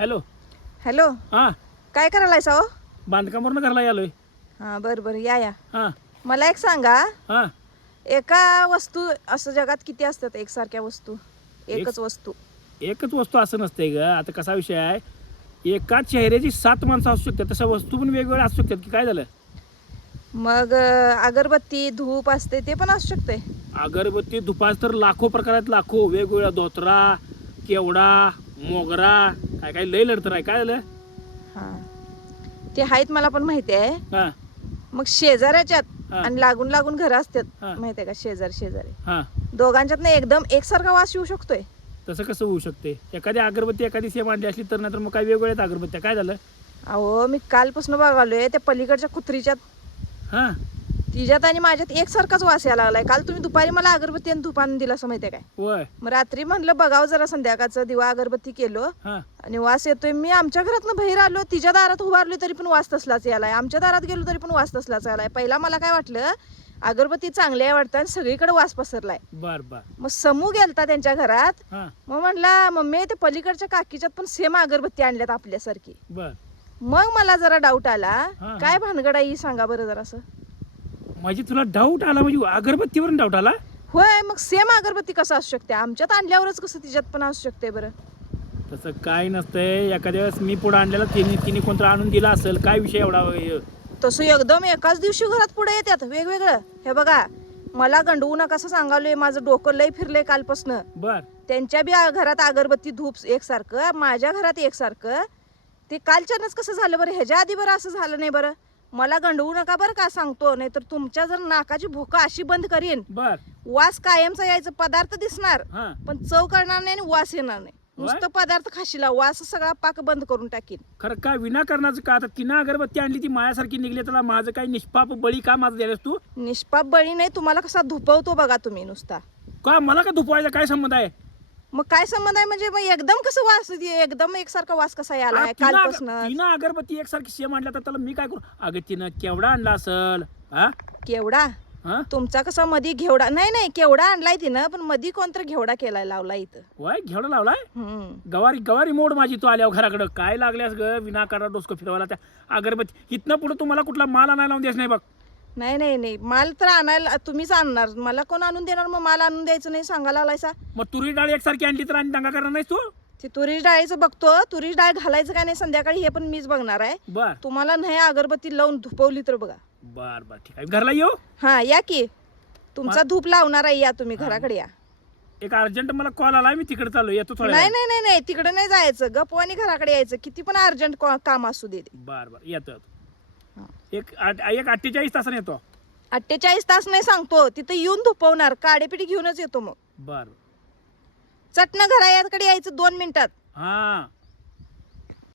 Hello. Hello. हां. काय करायलायसा हो? बांधकामावरून घरला आलोय. हां बरं बरं या. हां मला एक सांगा, हां. एका वस्तू असं जगात किती असतात एकसारख्या वस्तू? एक एकच वस्तू. एकच वस्तू असं नसते ग. आता कसा विषय आहे, एकाच चेहऱ्याची 7 माणसं असू शकतात, तशा वस्तू पण वेगवेगळ्या असू शकतात की काय झालं. मग अगरबत्ती धूप असते ते पण असू शकते. अगरबत्ती धुपास तर लाखो प्रकार आहेत, लाखो वेगवेगळ्या. धोत्रा, केवडा, मोगरा, काय काय लय लढतर आहे. काय झालं. हां ते आहेत मला पण माहिती आहे. हां मग शेजाऱ्याच्यात हां आणि लागून लागून घरं असतात, हां माहिती आहे का? शेजारी शेजारी हां. दोघांच्यात ना एकदम एकसारखा वास येऊ शकतोय. तसं कसं होऊ शकते? एखादी अगरबत्ती एखादी सेम आणली असली तर, नाही तर मग काय वेगवेगळ्याच अगरबत्त्या. काय झालं. अहो मी कालपासून बघालोय त्या पलीकडच्या कुत्रीच्यात, हां. तिच्यात आणि माझ्यात एकसारखाच वास यायला लागलाय. काल तुम्ही दुपारी मला अगरबत्ती आणि धूप आणून दिला असं माहिती आहे काय? होय. मग रात्री म्हणलं बघावं जरा, संध्याकाळचं दिवा अगरबत्ती केलो हां. आणि वास येतोय. मी आमच्या घरातनं बाहेर आलो, तिच्या दारात उभारलो तरी पण वास तसलाच यायलाय. आमच्या दारात गेलो तरी पण वास तसलाच यायलाय. पहिला मला काय वाटलं, अगरबत्ती चांगली आहे वाटतं आणि सगळीकडे वास पसरलाय. बर बर. मग समू गेलता त्यांच्या घरात. हां. मग म्हणला मम्मी ते पलीकडच्या काकीच्यात पण सेम अगरबत्ती आणल्यात आपल्यासारखी. बर. मग मला जरा डाऊट आला, हां, काय हां. भानगड आहे ही सांगा बरं जरासं. म्हणजे तुला डाऊट आला, म्हणजे अगरबत्तीवरून डाऊट आला. होय, मग सेम अगरबत्ती कसं असू शकते? आमच्यात आणल्यावरच कसं तिच्यात पण असू शकते बरं? तसं काय नसतंय. एखाद्या वेळेस मी पुढं आणलेला तिने कोणतं आणून दिला असेल. काय विषय एवढा तसं एकदम एकाच दिवशी घरात पुढे येतात वेगवेगळं. हे बघा, मला गंडवू नका असं सांगालोय, माझं डोकं लय फिरलंय कालपासनं. बर. त्यांच्या बी घरात अगरबत्ती धूप एकसारखं, माझ्या घरात एकसारखं. ते कालच्यानंच कसं झालं बरं? ह्याच्या आधी बरं असं झालं नाही बरं? मला गंडवू नका बरं का सांगतो, नाही तर तुमच्या जर नाकाची भोकं अशी बंद करीन. बर. वास कायमचा यायचं, पदार्थ दिसणार हां. पण चव करणार नाही आणि वास येणार नाही. नुसतं पदार्थ खाशीला, वास सगळा पाक बंद करून टाकीन. खरं काय विनाकारणाचं का? आता तिनं अगरबत्ती आणली, ती मायासारखी निघली, त्याला माझं काही निष्पाप बळी का माझं द्यायलास तू? निष्पाप बळी नाही, तुम्हाला कसा धुपवतो बघा तुम्ही नुसता. का मला का धुपवायचा काय संबंध आहे? मग काय संबंध आहे म्हणजे? मग एकदम कसं वास, एकदम एकसारखा वास कसा यायला कालपासून? तिनं अगरबत्ती एकसारखी सेम आणल्या तर त्याला मी काय करू? अगं तिनं केवढा आणला असल. हा. केवढा? हा. तुमचा कसा मधी घेवडा? नाही नाही, केवढा आणलाय तिनं, पण मधी कोणतर घेवडा केलाय, लावला इथं. वय घेवडा लावलाय. हम्म. गवारी गवारी मोड माझी तू आल्यावर घराकडं. काय लागल्यास ग विनाकारण डोसकं फिरवायला त्या अगरबत्ती? इथनं पुढे तुम्हाला कुठला माल आणायला लावून द्यायच नाही बघ. नाही नाही नाही, माल तर आणायला तुम्हीच आणणार, मला कोण आणून देणार? मग माल आणून द्यायचं नाही सांगायला आलायसा. मग तुरी डाळ एकसारखी आणली तर आणि दंगा करणार नाहीस तू? ती तुरीच डाळीचं बघतो, तुरीच डाळ घालायचं का नाही संध्याकाळी हे पण मीच बघणार आहे. बर तुम्हाला नाही अगरबत्ती लावून धुपवली तर बघा. बर बर ठीक आहे, घरला येऊ. हा या की, तुमचा धूप लावणार आहे, या तुम्ही घराकडे या. एक अर्जंट मला कॉल आला, मी तिकडे चाललो, येतो थोड्या नाही वेळात. नाही नाही नाही, तिकडे नाही जायचं, गप आणि घराकडे यायचं. किती पण अर्जंट काम असू दे. बर बर येतो हा. एक 48 तासाने येतो. 48 तास नाही सांगतो, तिथे येऊन धुपवणार, काडेपिटी घेऊनच येतो. मग बर. चटणं घराकडे यायचं 2 मिनिटात. हा